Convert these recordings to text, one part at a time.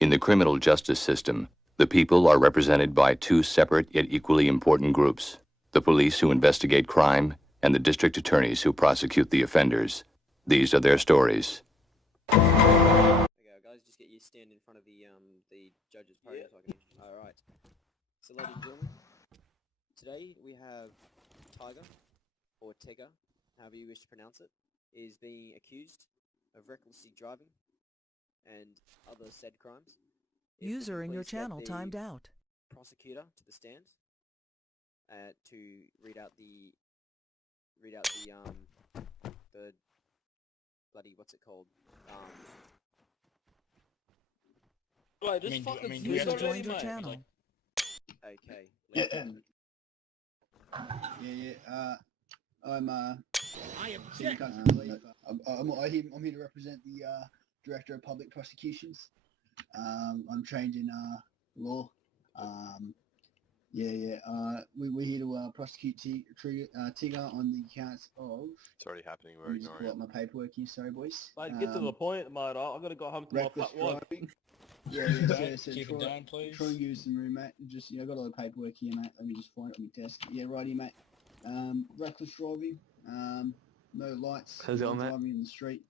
In the criminal justice system, the people are represented by two separate yet equally important groups: the police who investigate crime and the district attorneys who prosecute the offenders. These are their stories. Okay, guys, just get you stand in front of the judge's podium so I can. All right. So, ladies and gentlemen, today we have Tiger, or Tigger, however you wish to pronounce it, is being accused of recklessly driving and other said crimes. User in your channel timed out. Prosecutor to the stand to read out the bloody, what's it called? Right, just fucking User joined your channel. Okay. I'm I object. I'm here to represent the Director of Public Prosecutions. I'm trained in law. We're here to prosecute Tigger on the counts of. It's already happening. We're Let me just pull ignoring up my paperwork here. Sorry, boys. Like, get to the point, mate. I'm gonna go home to my Reckless fat wife. driving. So Keep it down, please. Try and use some room, mate. Just, got a lot of paperwork here, mate. Let me just find it on my desk. Yeah, righty, mate. Reckless driving. No lights. How's it on, mate? Driving in the street.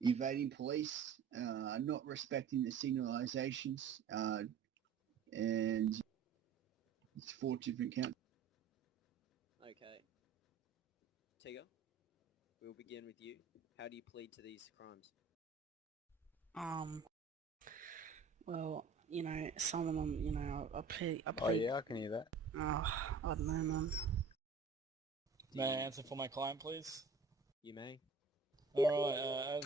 Evading police. Not respecting the signalizations. And it's 4 different counts. Okay. Tigger, we'll begin with you. How do you plead to these crimes? Well, some of them, I plead. Oh yeah, I can hear that. I don't know, man. May I answer for my client, please? You may. Alright, as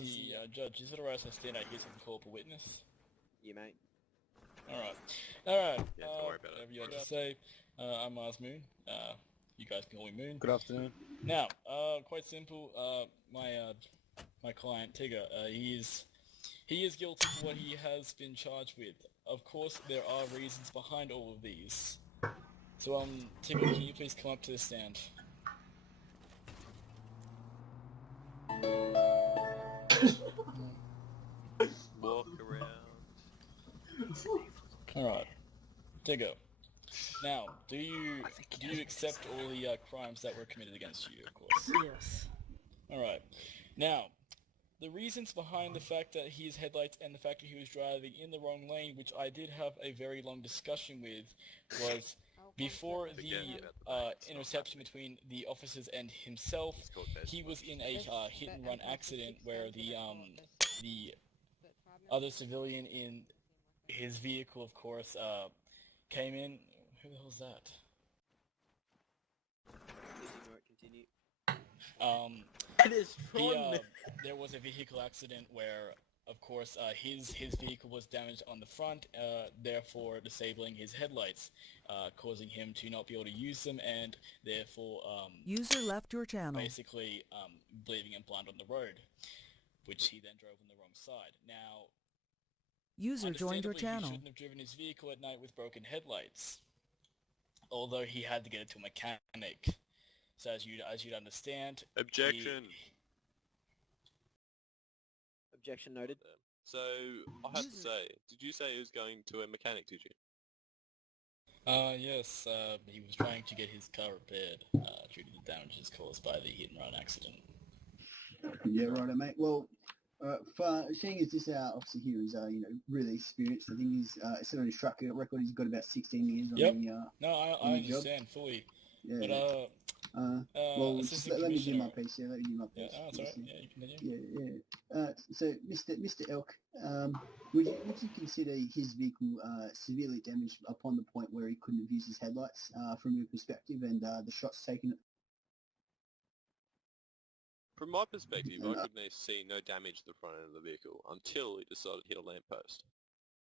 the judge, is it alright if I stand out here so I can call up a witness? You may. Alright. Yeah, don't worry about it. Whatever you have to say. I'm Mars Moon. You guys can call me Moon. Good afternoon. Now, quite simple. My client Tigger, he is guilty of what he has been charged with. Of course, there are reasons behind all of these. So, Tigger, can you please come up to the stand? Walk around. Alright. Tigger. Now, do you accept all the crimes that were committed against you, of course? Yes. Alright. Now, the reasons behind the fact that his headlights and the fact that he was driving in the wrong lane, which I did have a very long discussion with, was before the interception between the officers and himself, he was in a hit-and-run accident where the other civilian in his vehicle, of course, came in. Who the hell is that? Continue. It is Tron. There was a vehicle accident where, of course, his vehicle was damaged on the front, therefore disabling his headlights, causing him to not be able to use them, and therefore User left your channel. basically leaving him blind on the road, which he then drove on the wrong side. Now, User joined your understandably, channel. he shouldn't have driven his vehicle at night with broken headlights, although he had to get it to a mechanic. So as you'd understand, Objection. Objection noted. So, I have to say, did you say he was going to a mechanic, did you? Yes, he was trying to get his car repaired due to the damages caused by the hit-and-run accident. Yeah, right, mate. Well, seeing as this officer here is, really experienced, I think he's said on his track record he's got about 16 years on Yep. the No, I on the job. understand fully. Yeah. But, well, just Assistant let me do my Commissioner. piece. Yeah, let me do my Yeah, piece. oh, it's alright. Yeah, you continue. So, Mr. Elk, would you consider his vehicle severely damaged upon the point where he couldn't have used his headlights from your perspective, and the shots taken? From my perspective, I couldn't see no damage to the front end of the vehicle until he decided to hit a lamppost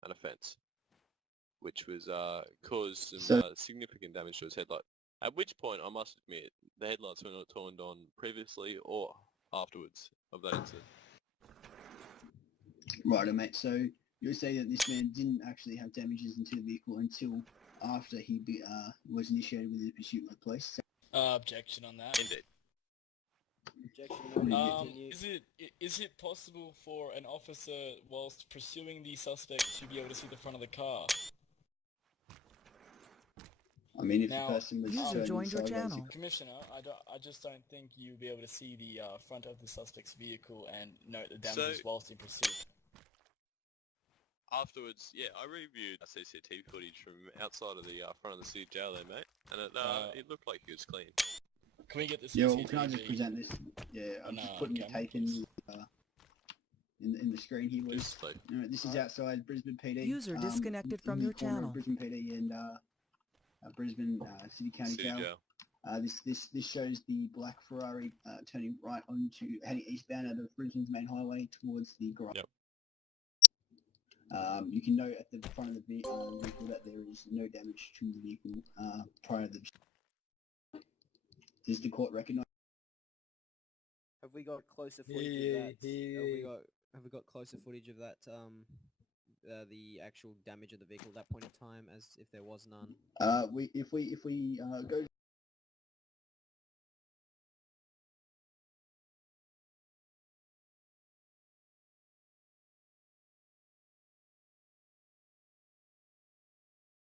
and a fence, which was caused some significant damage to his headlight. At which point, I must admit, the headlights were not turned on previously or afterwards of that incident. Right, mate. So you're saying that this man didn't actually have damages into the vehicle until after he was initiated with the pursuit by the police? Objection on that. Indeed. Objection. May we continue? Is it possible for an officer, whilst pursuing the suspect, to be able to see the front of the car? I mean, if Now, the person was User turning joined your sideways, channel. Commissioner, I just don't think you'll be able to see the front of the suspect's vehicle and note the damages whilst in pursuit. Afterwards, yeah, I reviewed CCTV footage from outside of the front of the city jail there, mate, and it looked like it was clean. Can we get this? Yeah, well, can I just present this? Yeah, I'm just putting the tape in the screen here, boys. Please. Alright, this is outside Brisbane PD. User disconnected from in the your corner of channel. Brisbane PD and Brisbane City County City Jail. jail. This shows the black Ferrari turning right onto heading eastbound out of Brisbane's main highway towards the garage. Yep. You can note at the front of the vehicle that there is no damage to the vehicle prior to the. Does the court recognise? Have we got closer footage of that? Have we got closer footage of that? The actual damage of the vehicle at that point in time, as if there was none. If we go